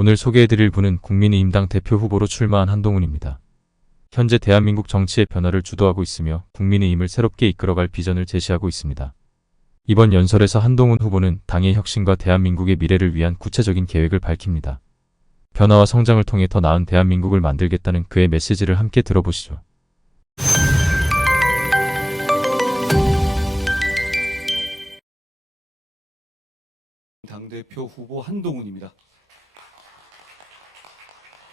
오늘 소개해드릴 분은 국민의힘당 대표 후보로 출마한 한동훈입니다. 현재 대한민국 정치의 변화를 주도하고 있으며 국민의힘을 새롭게 이끌어갈 비전을 제시하고 있습니다. 이번 연설에서 한동훈 후보는 당의 혁신과 대한민국의 미래를 위한 구체적인 계획을 밝힙니다. 변화와 성장을 통해 더 나은 대한민국을 만들겠다는 그의 메시지를 함께 들어보시죠. 당대표 후보 한동훈입니다.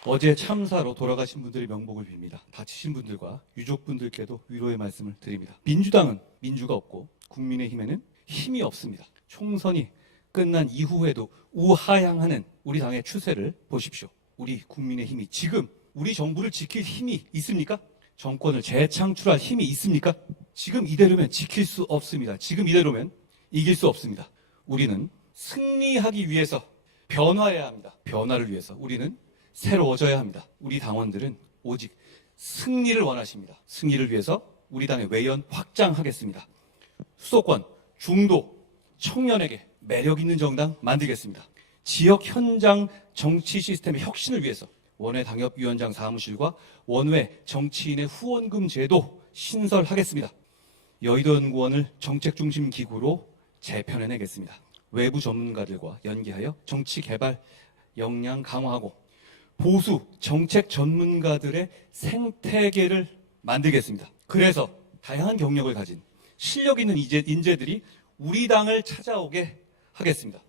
어제 참사로 돌아가신 분들의 명복을 빕니다. 다치신 분들과 유족분들께도 위로의 말씀을 드립니다. 민주당은 민주가 없고 국민의힘에는 힘이 없습니다. 총선이 끝난 이후에도 우하향하는 우리 당의 추세를 보십시오. 우리 국민의힘이 지금 우리 정부를 지킬 힘이 있습니까? 정권을 재창출할 힘이 있습니까? 지금 이대로면 지킬 수 없습니다. 지금 이대로면 이길 수 없습니다. 우리는 승리하기 위해서 변화해야 합니다. 변화를 위해서 우리는 새로워져야 합니다. 우리 당원들은 오직 승리를 원하십니다. 승리를 위해서 우리 당의 외연 확장하겠습니다. 수도권, 중도, 청년에게 매력 있는 정당 만들겠습니다. 지역 현장 정치 시스템의 혁신을 위해서 원외 당협위원장 사무실과 원외 정치인의 후원금 제도 신설하겠습니다. 여의도 연구원을 정책 중심 기구로 재편해내겠습니다. 외부 전문가들과 연계하여 정치 개발 역량 강화하고 보수 정책 전문가들의 생태계를 만들겠습니다. 그래서 다양한 경력을 가진 실력 있는 이제- 인재 들이 우리 당을 찾아오게 하겠습니다.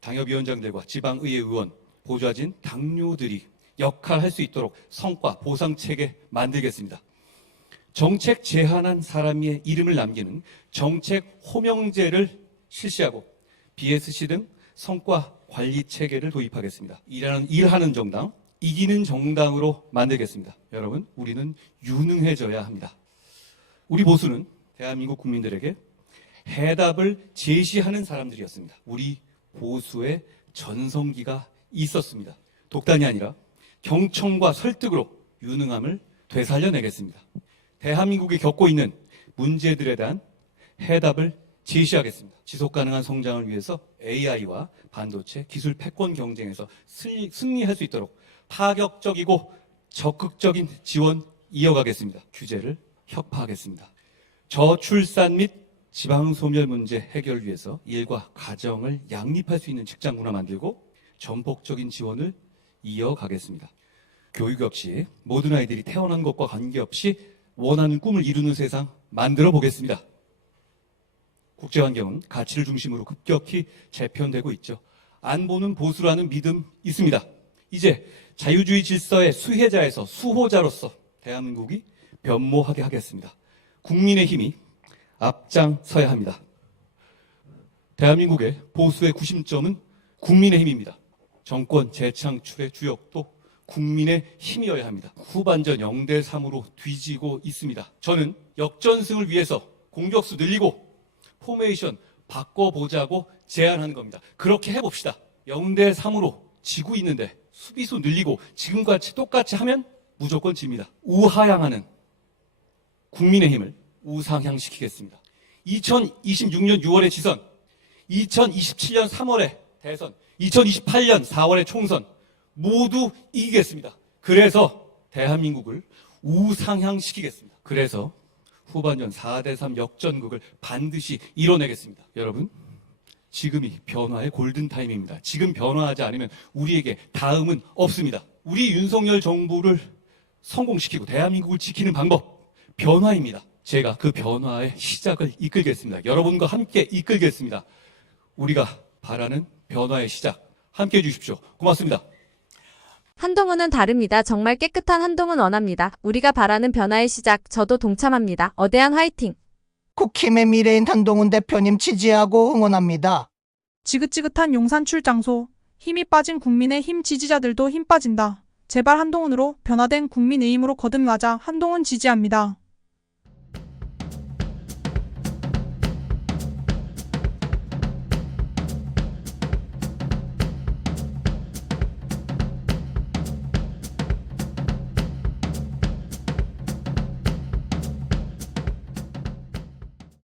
당협위원장들과 지방의회 의원, 보좌진 당뇨들이 역할할 수 있도록 성과 보상 체계 만들겠습니다. 정책 제안한 사람의 이름을 남기는 정책 호명제를 실시하고 BSC 등 성과 관리 체계를 도입하겠습니다. 일하는, 일하는 정당, 이기는 정당으로 만들겠습니다. 여러분, 우리는 유능해져야 합니다. 우리 보수는 대한민국 국민들에게 해답을 제시하는 사람들이었습니다. 우리 보수의 전성기가 있었습니다. 독단이 아니라 경청과 설득으로 유능함을 되살려내겠습니다. 대한민국이 겪고 있는 문제들에 대한 해답을 제시하겠습니다. 지속 가능한 성장을 위해서 AI와 반도체 기술 패권 경쟁에서 승리, 승리할 수 있도록 파격적이고 적극적인 지원 이어가겠습니다. 규제를 혁파하겠습니다. 저출산 및 지방소멸 문제 해결 위해서 일과 가정을 양립할 수 있는 직장 문화 만들고 전폭적인 지원을 이어가겠습니다. 교육 역시 모든 아이들이 태어난 것과 관계없이 원하는 꿈을 이루는 세상 만들어 보겠습니다. 국제 환경은 가치를 중심으로 급격히 재편되고 있죠. 안보는 보수라는 믿음 있습니다. 이제 자유주의 질서의 수혜자에서 수호자로서 대한민국이 변모하게 하겠습니다. 국민의 힘이 앞장서야 합니다. 대한민국의 보수의 구심점은 국민의 힘입니다. 정권 재창출의 주역도 국민의 힘이어야 합니다. 후반전 0대 3으로 뒤지고 있습니다. 저는 역전승을 위해서 공격수 늘리고 포메이션 바꿔보자고 제안하는 겁니다. 그렇게 해봅시다. 0대 3으로 지고 있는데 수비수 늘리고 지금같이 똑같이 하면 무조건 집니다. 우하향하는 국민의힘을 우상향시키겠습니다. 2026년 6월에 지선, 2027년 3월에 대선, 2028년 4월에 총선 모두 이기겠습니다. 그래서 대한민국을 우상향시키겠습니다. 그래서 후반전 4대3 역전극을 반드시 이뤄내겠습니다. 여러분, 지금이 변화의 골든타임입니다. 지금 변화하지 않으면 우리에게 다음은 없습니다. 우리 윤석열 정부를 성공시키고 대한민국을 지키는 방법, 변화입니다. 제가 그 변화의 시작을 이끌겠습니다. 여러분과 함께 이끌겠습니다. 우리가 바라는 변화의 시작, 함께 해주십시오. 고맙습니다. 한동훈은 다릅니다. 정말 깨끗한 한동훈 원합니다. 우리가 바라는 변화의 시작, 저도 동참합니다. 어대한 화이팅! 국힘의 미래인 한동훈 대표님 지지하고 응원합니다. 지긋지긋한 용산 출장소. 힘이 빠진 국민의 힘 지지자들도 힘 빠진다. 제발 한동훈으로 변화된 국민의힘으로 거듭나자 한동훈 지지합니다.